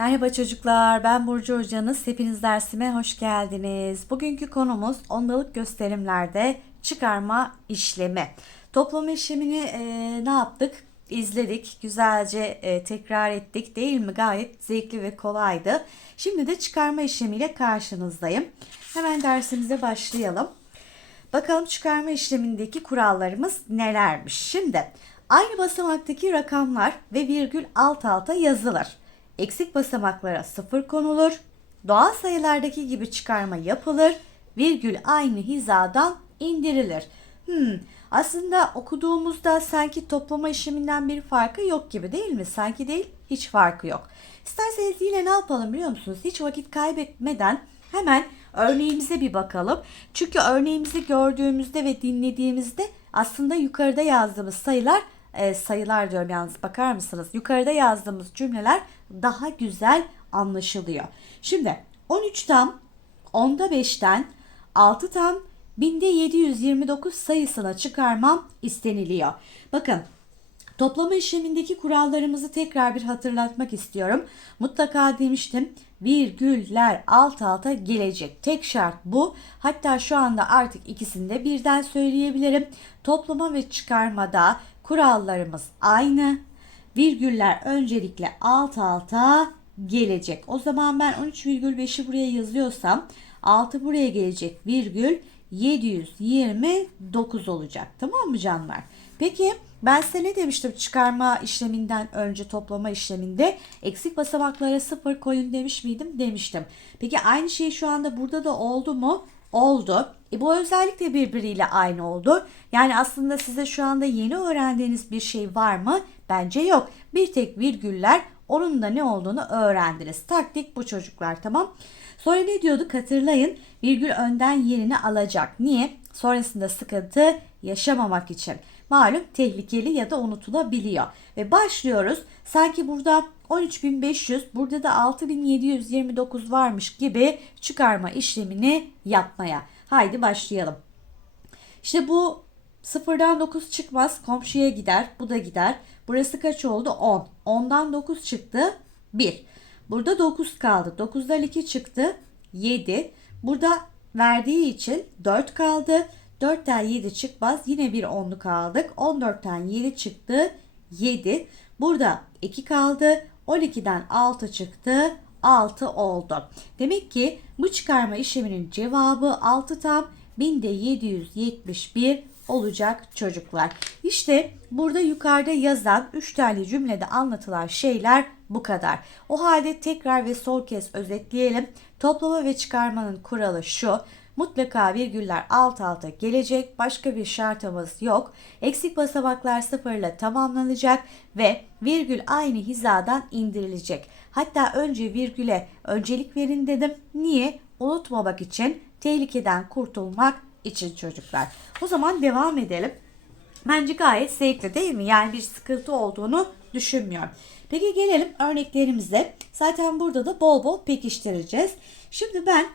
Merhaba çocuklar, ben Burcu Hocanız. Hepiniz dersime hoş geldiniz. Bugünkü konumuz ondalık gösterimlerde çıkarma işlemi. Toplama işlemini e, ne yaptık? İzledik, güzelce e, tekrar ettik değil mi? Gayet zevkli ve kolaydı. Şimdi de çıkarma işlemiyle karşınızdayım. Hemen dersimize başlayalım. Bakalım çıkarma işlemindeki kurallarımız nelermiş? Şimdi aynı basamaktaki rakamlar ve virgül alt alta yazılır. Eksik basamaklara sıfır konulur. Doğal sayılardaki gibi çıkarma yapılır. Virgül aynı hizadan indirilir. Hmm, aslında okuduğumuzda sanki toplama işleminden bir farkı yok gibi değil mi? Sanki değil, hiç farkı yok. İsterseniz yine ne yapalım biliyor musunuz? Hiç vakit kaybetmeden hemen örneğimize bir bakalım. Çünkü örneğimizi gördüğümüzde ve dinlediğimizde aslında yukarıda yazdığımız sayılar e, sayılar diyorum yalnız bakar mısınız? Yukarıda yazdığımız cümleler daha güzel anlaşılıyor. Şimdi 13 tam 10'da 5'ten 6 tam binde 729 sayısına çıkarmam isteniliyor. Bakın Toplama işlemindeki kurallarımızı tekrar bir hatırlatmak istiyorum. Mutlaka demiştim virgüller alt alta gelecek. Tek şart bu. Hatta şu anda artık ikisini de birden söyleyebilirim. Toplama ve çıkarmada kurallarımız aynı. Virgüller öncelikle alt alta gelecek. O zaman ben 13,5'i buraya yazıyorsam 6 buraya gelecek virgül 729 olacak. Tamam mı canlar? Peki ben size ne demiştim çıkarma işleminden önce toplama işleminde eksik basamaklara sıfır koyun demiş miydim? Demiştim. Peki aynı şey şu anda burada da oldu mu? Oldu. E bu özellik de birbiriyle aynı oldu. Yani aslında size şu anda yeni öğrendiğiniz bir şey var mı? Bence yok. Bir tek virgüller onun da ne olduğunu öğrendiniz. Taktik bu çocuklar tamam. Sonra ne diyorduk hatırlayın. Virgül önden yerini alacak. Niye? Sonrasında sıkıntı yaşamamak için. Malum tehlikeli ya da unutulabiliyor. Ve başlıyoruz. Sanki burada 13.500 burada da 6.729 varmış gibi çıkarma işlemini yapmaya. Haydi başlayalım. İşte bu sıfırdan 9 çıkmaz. Komşuya gider. Bu da gider. Burası kaç oldu? 10. 10'dan 9 çıktı. 1. Burada 9 kaldı. 9'dan 2 çıktı. 7. Burada verdiği için 4 kaldı. 4'ten 7 çıkmaz. Yine bir 10'luk aldık. 14'ten 7 çıktı. 7. Burada 2 kaldı. 12'den 6 çıktı. 6 oldu. Demek ki bu çıkarma işleminin cevabı 6 tam binde 771 olacak çocuklar. İşte burada yukarıda yazan 3 tane cümlede anlatılan şeyler bu kadar. O halde tekrar ve son kez özetleyelim. Toplama ve çıkarmanın kuralı şu. Mutlaka virgüller alt alta gelecek. Başka bir şartımız yok. Eksik basamaklar sıfırla tamamlanacak ve virgül aynı hizadan indirilecek. Hatta önce virgüle öncelik verin dedim. Niye? Unutmamak için, tehlikeden kurtulmak için çocuklar. O zaman devam edelim. Bence gayet zevkli değil mi? Yani bir sıkıntı olduğunu düşünmüyorum. Peki gelelim örneklerimize. Zaten burada da bol bol pekiştireceğiz. Şimdi ben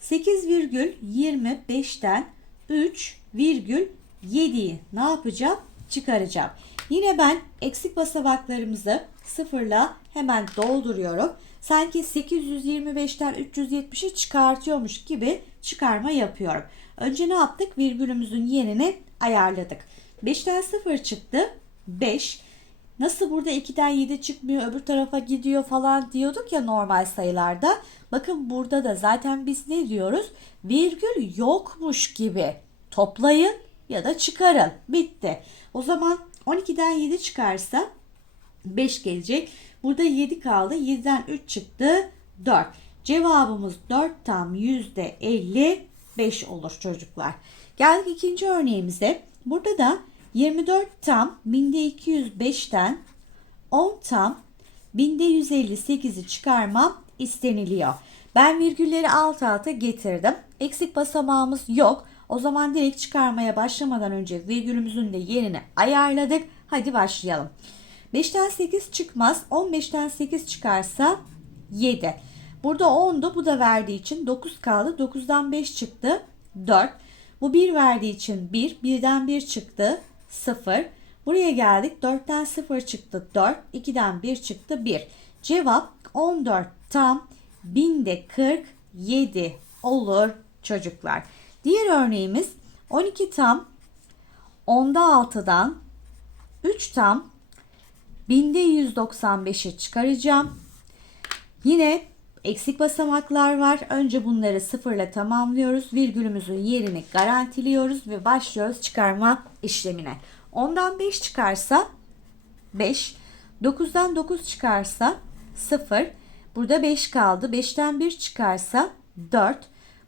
8,25'ten 3,7'yi ne yapacağım? Çıkaracağım. Yine ben eksik basamaklarımızı sıfırla hemen dolduruyorum. Sanki 825'ten 370'i çıkartıyormuş gibi çıkarma yapıyorum. Önce ne yaptık? Virgülümüzün yerini ayarladık. 5'ten 0 çıktı. 5. Nasıl burada 2'den 7 çıkmıyor öbür tarafa gidiyor falan diyorduk ya normal sayılarda. Bakın burada da zaten biz ne diyoruz? Virgül yokmuş gibi toplayın ya da çıkarın. Bitti. O zaman 12'den 7 çıkarsa 5 gelecek. Burada 7 kaldı. 7'den 3 çıktı. 4. Cevabımız 4 tam %55 olur çocuklar. Geldik ikinci örneğimize. Burada da 24 tam binde 205'ten 10 tam binde 158'i çıkarmam isteniliyor. Ben virgülleri alt alta getirdim. Eksik basamağımız yok. O zaman direkt çıkarmaya başlamadan önce virgülümüzün de yerini ayarladık. Hadi başlayalım. 5'ten 8 çıkmaz. 15'ten 8 çıkarsa 7. Burada 10'du. Bu da verdiği için 9 kaldı. 9'dan 5 çıktı. 4. Bu 1 verdiği için 1. 1'den 1 çıktı. 0. Buraya geldik. 4'ten 0 çıktı 4. 2'den 1 çıktı 1. Cevap 14 tam binde 47 olur çocuklar. Diğer örneğimiz 12 tam onda 6'dan 3 tam binde 195'i çıkaracağım. Yine eksik basamaklar var. Önce bunları sıfırla tamamlıyoruz. Virgülümüzün yerini garantiliyoruz ve başlıyoruz çıkarma işlemine. 10'dan 5 çıkarsa 5. 9'dan 9 çıkarsa 0. Burada 5 kaldı. 5'ten 1 çıkarsa 4.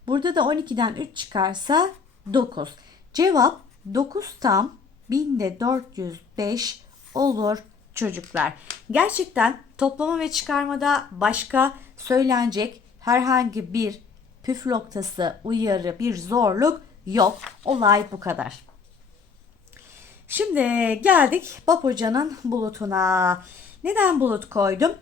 Burada da 12'den 3 çıkarsa 9. Cevap 9 tam binde 405 olur çocuklar. Gerçekten toplama ve çıkarmada başka söylenecek herhangi bir püf noktası, uyarı, bir zorluk yok. Olay bu kadar. Şimdi geldik Bab Hoca'nın bulutuna. Neden bulut koydum?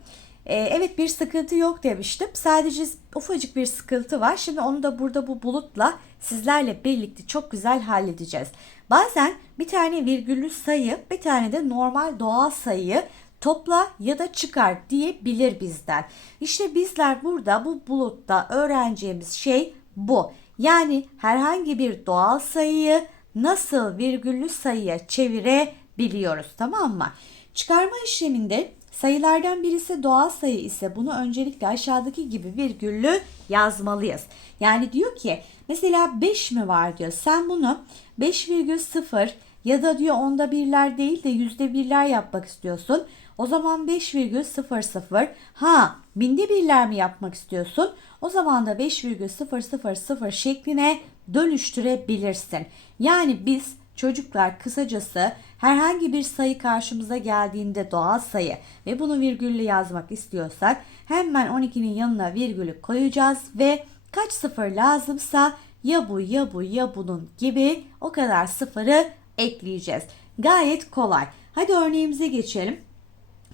Ee, evet bir sıkıntı yok demiştim. Sadece ufacık bir sıkıntı var. Şimdi onu da burada bu bulutla sizlerle birlikte çok güzel halledeceğiz. Bazen bir tane virgüllü sayı, bir tane de normal doğal sayıyı topla ya da çıkar diyebilir bizden. İşte bizler burada bu bulutta öğreneceğimiz şey bu. Yani herhangi bir doğal sayıyı nasıl virgüllü sayıya çevirebiliyoruz tamam mı? Çıkarma işleminde sayılardan birisi doğal sayı ise bunu öncelikle aşağıdaki gibi virgüllü yazmalıyız. Yani diyor ki mesela 5 mi var diyor. Sen bunu 5,0 ya da diyor onda birler değil de yüzde birler yapmak istiyorsun. O zaman 5,00 ha binde birler mi yapmak istiyorsun? O zaman da 5,000 şekline dönüştürebilirsin. Yani biz çocuklar kısacası herhangi bir sayı karşımıza geldiğinde doğal sayı ve bunu virgüllü yazmak istiyorsak hemen 12'nin yanına virgülü koyacağız ve kaç sıfır lazımsa ya bu ya bu ya bunun gibi o kadar sıfırı ekleyeceğiz. Gayet kolay. Hadi örneğimize geçelim.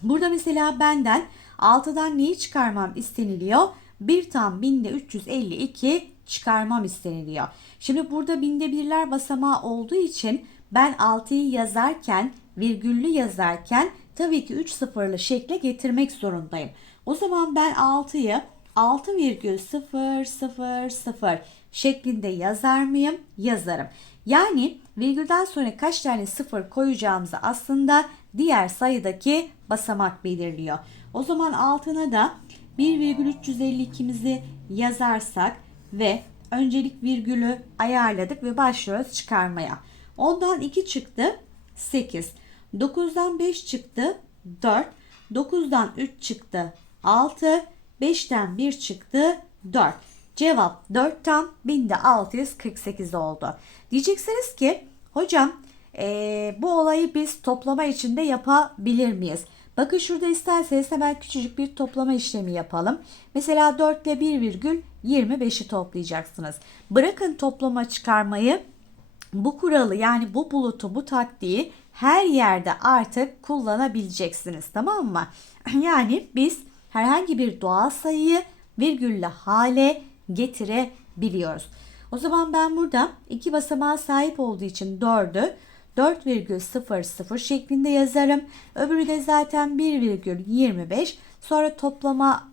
Burada mesela benden 6'dan neyi çıkarmam isteniliyor? 1 tam binde 352 çıkarmam isteniliyor. Şimdi burada binde birler basamağı olduğu için ben 6'yı yazarken virgüllü yazarken tabii ki 3 sıfırlı şekle getirmek zorundayım. O zaman ben 6'yı 6,000 şeklinde yazar mıyım? Yazarım. Yani virgülden sonra kaç tane sıfır koyacağımızı aslında diğer sayıdaki basamak belirliyor. O zaman altına da 1,352'mizi yazarsak ve öncelik virgülü ayarladık ve başlıyoruz çıkarmaya. Ondan 2 çıktı 8. 9'dan 5 çıktı 4. 9'dan 3 çıktı 6. 5'ten 1 çıktı 4. Cevap 4 tam binde 648 oldu. Diyeceksiniz ki hocam ee, bu olayı biz toplama içinde yapabilir miyiz? Bakın şurada isterseniz hemen küçücük bir toplama işlemi yapalım. Mesela 4 ile 1,25'i toplayacaksınız. Bırakın toplama çıkarmayı bu kuralı yani bu bulutu bu taktiği her yerde artık kullanabileceksiniz tamam mı? Yani biz herhangi bir doğal sayıyı virgülle hale getirebiliyoruz. O zaman ben burada iki basamağa sahip olduğu için 4'ü 4,00 şeklinde yazarım. Öbürü de zaten 1,25. Sonra toplama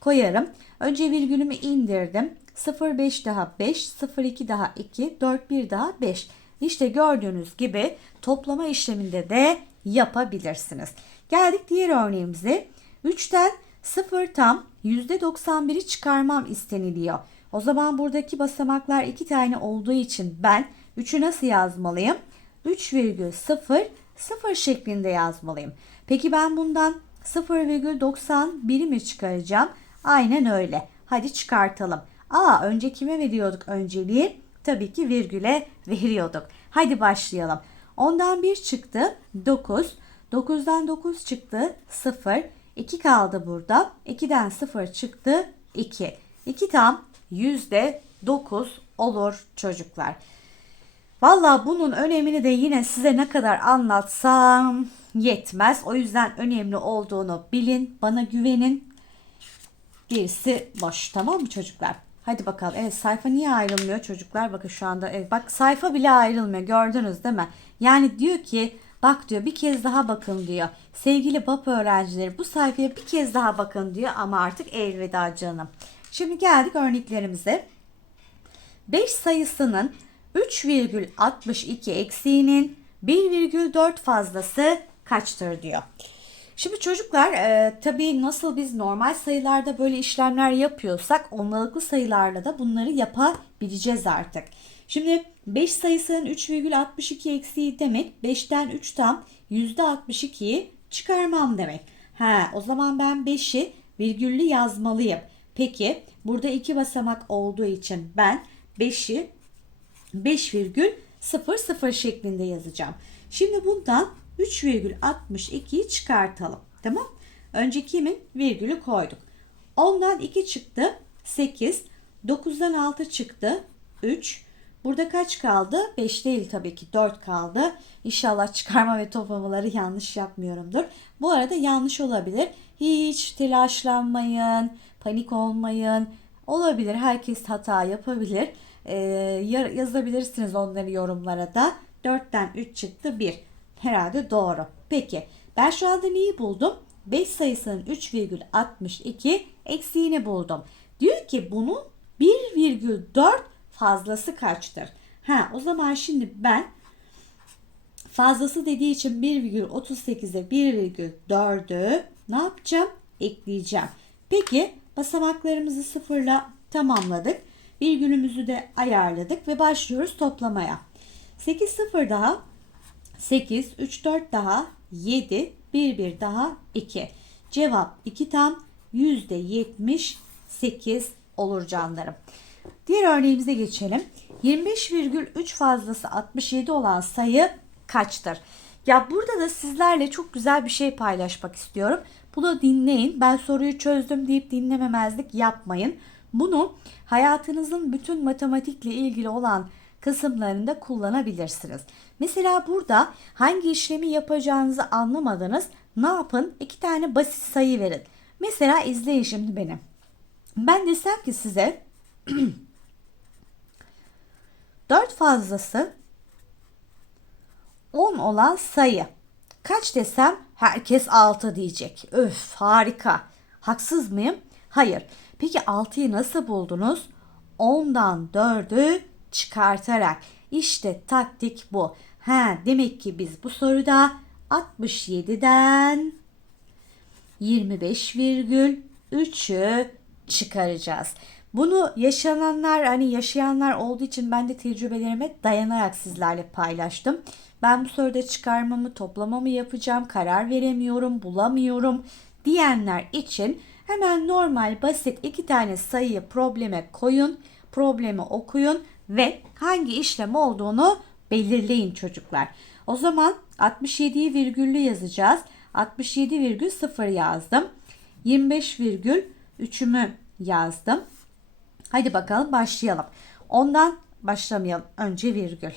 koyarım. Önce virgülümü indirdim. 0,5 daha 5, 0,2 daha 2, 4,1 daha 5. İşte gördüğünüz gibi toplama işleminde de yapabilirsiniz. Geldik diğer örneğimize. 3'ten 0 tam %91'i çıkarmam isteniliyor. O zaman buradaki basamaklar 2 tane olduğu için ben 3'ü nasıl yazmalıyım? 3,00 şeklinde yazmalıyım. Peki ben bundan 0,91 mi çıkaracağım? Aynen öyle. Hadi çıkartalım. Aa önce kime veriyorduk önceliği? Tabii ki virgüle veriyorduk. Hadi başlayalım. Ondan 1 çıktı 9. 9'dan 9 çıktı 0. 2 kaldı burada. 2'den 0 çıktı 2. 2 tam %9 olur çocuklar. Valla bunun önemini de yine size ne kadar anlatsam yetmez. O yüzden önemli olduğunu bilin. Bana güvenin. Gerisi boş. Tamam mı çocuklar? Hadi bakalım. Evet sayfa niye ayrılmıyor çocuklar? Bakın şu anda evet bak sayfa bile ayrılmıyor. Gördünüz değil mi? Yani diyor ki Bak diyor bir kez daha bakın diyor. Sevgili BAP öğrencileri bu sayfaya bir kez daha bakın diyor ama artık elveda canım. Şimdi geldik örneklerimize. 5 sayısının 3,62 eksiğinin 1,4 fazlası kaçtır diyor. Şimdi çocuklar e, tabii nasıl biz normal sayılarda böyle işlemler yapıyorsak ondalıklı sayılarla da bunları yapabileceğiz artık. Şimdi 5 sayısının 3,62 eksiği demek 5'ten 3 tam %62'yi çıkarmam demek. Ha, o zaman ben 5'i virgüllü yazmalıyım. Peki burada iki basamak olduğu için ben 5'i 5,00 şeklinde yazacağım. Şimdi bundan 3,62'yi çıkartalım. Tamam? Önce kimin? Virgülü koyduk. 10'dan 2 çıktı. 8. 9'dan 6 çıktı. 3. Burada kaç kaldı? 5 değil tabii ki 4 kaldı. İnşallah çıkarma ve toplamaları yanlış yapmıyorumdur. Bu arada yanlış olabilir. Hiç telaşlanmayın, panik olmayın. Olabilir, herkes hata yapabilir. Ee, yazabilirsiniz onları yorumlara da. 4'ten 3 çıktı 1. Herhalde doğru. Peki ben şu anda neyi buldum? 5 sayısının 3,62 eksiğini buldum. Diyor ki bunun 1,4 fazlası kaçtır? Ha o zaman şimdi ben fazlası dediği için 1,38'e 1,4'ü ne yapacağım? Ekleyeceğim. Peki basamaklarımızı sıfırla tamamladık. Virgülümüzü de ayarladık ve başlıyoruz toplamaya. 8 sıfır daha 8, 3, 4 daha 7, 1, 1 daha 2. Cevap 2 tam %78 olur canlarım. Diğer örneğimize geçelim. 25,3 fazlası 67 olan sayı kaçtır? Ya burada da sizlerle çok güzel bir şey paylaşmak istiyorum. Bunu dinleyin. Ben soruyu çözdüm deyip dinlememezlik yapmayın. Bunu hayatınızın bütün matematikle ilgili olan kısımlarında kullanabilirsiniz. Mesela burada hangi işlemi yapacağınızı anlamadınız. Ne yapın? İki tane basit sayı verin. Mesela izleyin şimdi beni. Ben desem ki size 4 fazlası 10 olan sayı. Kaç desem herkes 6 diyecek. Öf harika. Haksız mıyım? Hayır. Peki 6'yı nasıl buldunuz? 10'dan 4'ü çıkartarak. İşte taktik bu. Ha demek ki biz bu soruda 67'den 25,3'ü çıkaracağız. Bunu yaşananlar hani yaşayanlar olduğu için ben de tecrübelerime dayanarak sizlerle paylaştım. Ben bu soruda çıkarmamı, toplamamı yapacağım, karar veremiyorum, bulamıyorum diyenler için hemen normal basit iki tane sayıyı probleme koyun, problemi okuyun ve hangi işlem olduğunu belirleyin çocuklar. O zaman 67'yi virgüllü yazacağız. 67,0 yazdım. 25,3'ümü yazdım. Hadi bakalım başlayalım. Ondan başlamayalım. Önce virgül.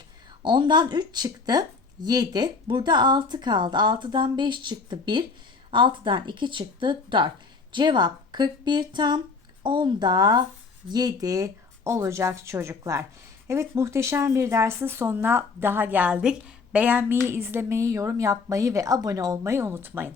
Ondan 3 çıktı. 7. Burada 6 kaldı. 6'dan 5 çıktı 1. 6'dan 2 çıktı 4. Cevap 41 tam. Onda 7 olacak çocuklar. Evet muhteşem bir dersin sonuna daha geldik. Beğenmeyi, izlemeyi, yorum yapmayı ve abone olmayı unutmayın.